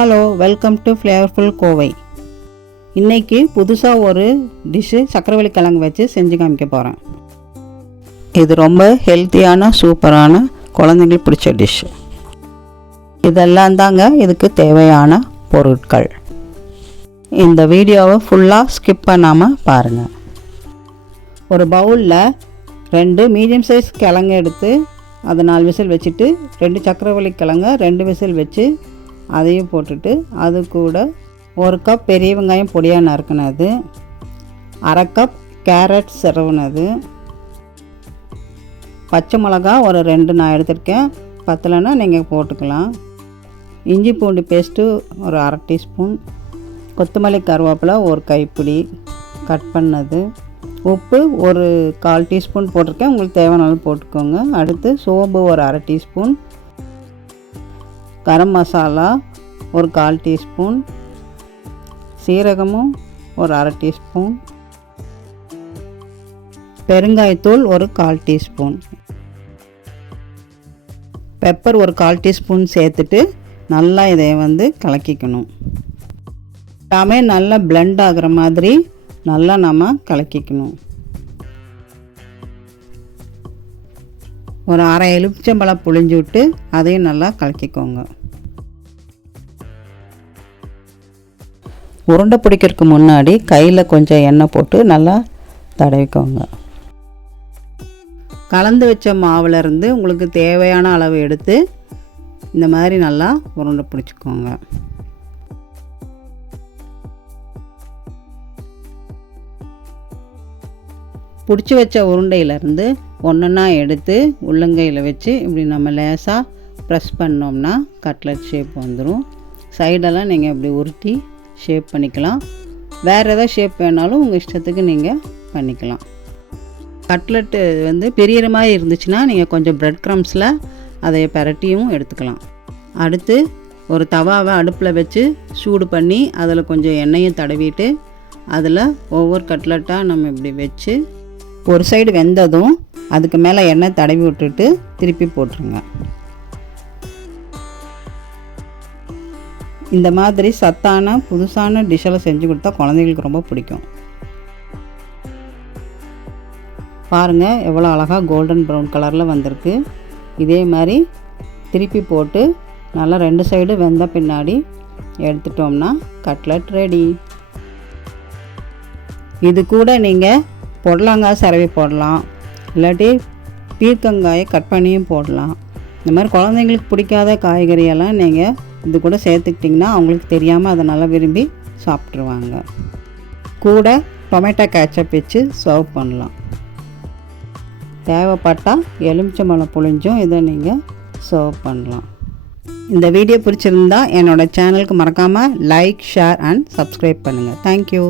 Hello, welcome to flavourful Kovai. இன்றைக்கி புதுசாக ஒரு டிஷ்ஷு சக்கரவள்ளி கிழங்கு வச்சு செஞ்சு காமிக்க போகிறேன். இது ரொம்ப ஹெல்த்தியான சூப்பரான குழந்தைங்களுக்கு பிடிச்ச டிஷ்ஷு. இதெல்லாம் தாங்க இதுக்கு தேவையான பொருட்கள். இந்த வீடியோவை ஃபுல்லாக ஸ்கிப் பண்ணாமல் பாருங்கள். ஒரு பவுலில் 2 மீடியம் சைஸ் கிழங்கு எடுத்து அதை 4 விசில் வச்சுட்டு 2 சக்கரவள்ளி கிழங்க 2 விசில் வச்சு அதையும் போட்டுட்டு அது கூட 1 கப் பெரிய வெங்காயம் பொடியாக நறுக்குனது, 1/2 கப் கேரட் சிரவுனது, பச்சை மிளகா ஒரு 2 நான் எடுத்திருக்கேன், பத்தலைன்னா நீங்கள் போட்டுக்கலாம், இஞ்சி பூண்டு பேஸ்ட்டு ஒரு 1/2 டீஸ்பூன், கொத்தமல்லி கருவேப்பிலை ஒரு கைப்பிடி கட் பண்ணது, உப்பு ஒரு 1/4 டீஸ்பூன் போட்டிருக்கேன், உங்களுக்கு தேவையானாலும் போட்டுக்கோங்க. அடுத்து சோம்பு ஒரு 1/2 டீஸ்பூன், கரம் மசாலா ஒரு 1/4 டீஸ்பூன், சீரகமும் ஒரு 1/2 டீஸ்பூன், பெருங்காயத்தூள் ஒரு 1/4 டீஸ்பூன், பெப்பர் ஒரு 1/4 டீஸ்பூன் சேர்த்துட்டு நல்லா இதை கலக்கிக்கணும். எல்லாமே நல்லா பிளெண்ட் ஆகிற மாதிரி நல்லா நம்ம கலக்கிக்கணும். ஒரு 1/2 எலுமிச்சம்பழம் புழிஞ்சு விட்டு அதையும் நல்லா கலக்கிக்கோங்க. உருண்டை பிடிக்கிறதுக்கு முன்னாடி கையில் கொஞ்சம் எண்ணெய் போட்டு நல்லா தடவிக்கோங்க. கலந்து வச்ச மாவுலேருந்து உங்களுக்கு தேவையான அளவு எடுத்து இந்த மாதிரி நல்லா உருண்டை பிடிச்சிக்கோங்க. பிடிச்சி வச்ச உருண்டையிலேருந்து ஒன்றா எடுத்து உள்ளங்கையில் வச்சு இப்படி நம்ம லேசாக ப்ரெஸ் பண்ணோம்னா கட்லட் ஷேப் வந்துடும். சைடெல்லாம் நீங்கள் இப்படி உருட்டி ஷேப் பண்ணிக்கலாம். வேறு எதாவது ஷேப் வேணாலும் உங்கள் இஷ்டத்துக்கு நீங்கள் பண்ணிக்கலாம். கட்லெட்டு பெரியற மாதிரி இருந்துச்சுன்னா நீங்கள் கொஞ்சம் ப்ரெட் க்ரம்ஸில் அதை பரட்டியும் எடுத்துக்கலாம். அடுத்து ஒரு தவாவை அடுப்பில் வச்சு சூடு பண்ணி அதில் கொஞ்சம் எண்ணெயும் தடவிட்டு அதில் ஒவ்வொரு கட்லெட்டாக நம்ம இப்படி வச்சு ஒரு சைடு வெந்ததும் அதுக்கு மேலே எண்ணெய் தடவி விட்டுட்டு திருப்பி போட்டுருங்க. இந்த மாதிரி சத்தான புதுசான டிஷ்ஷெல்லாம் செஞ்சு கொடுத்தா குழந்தைங்களுக்கு ரொம்ப பிடிக்கும். பாருங்கள் எவ்வளோ அழகாக கோல்டன் ப்ரௌன் கலரில் வந்திருக்கு. இதே மாதிரி திருப்பி போட்டு நல்லா 2 சைடு வெந்த பின்னாடி எடுத்துட்டோம்னா கட்லட் ரெடி. இது கூட நீங்கள் பொடலங்காய் சிரவி போடலாம், இல்லாட்டி பீர்க்கங்காயை கட் பண்ணியும் போடலாம். இந்த மாதிரி குழந்தைங்களுக்கு பிடிக்காத காய்கறியெல்லாம் நீங்கள் இது கூட சேர்த்துக்கிட்டிங்கன்னா அவங்களுக்கு தெரியாமல் அதை நல்லா விரும்பி சாப்பிட்ருவாங்க. கூட டொமேட்டோ கேட்சப் வச்சு சர்வ் பண்ணலாம். தேவைப்பட்டால் எலுமிச்சம்பழம் புழிஞ்சும் இதை நீங்கள் சர்வ் பண்ணலாம். இந்த வீடியோ பிடிச்சிருந்தா என்னோடய சேனலுக்கு மறக்காமல் லைக், ஷேர் அண்ட் சப்ஸ்கிரைப் பண்ணுங்கள். தேங்க்யூ.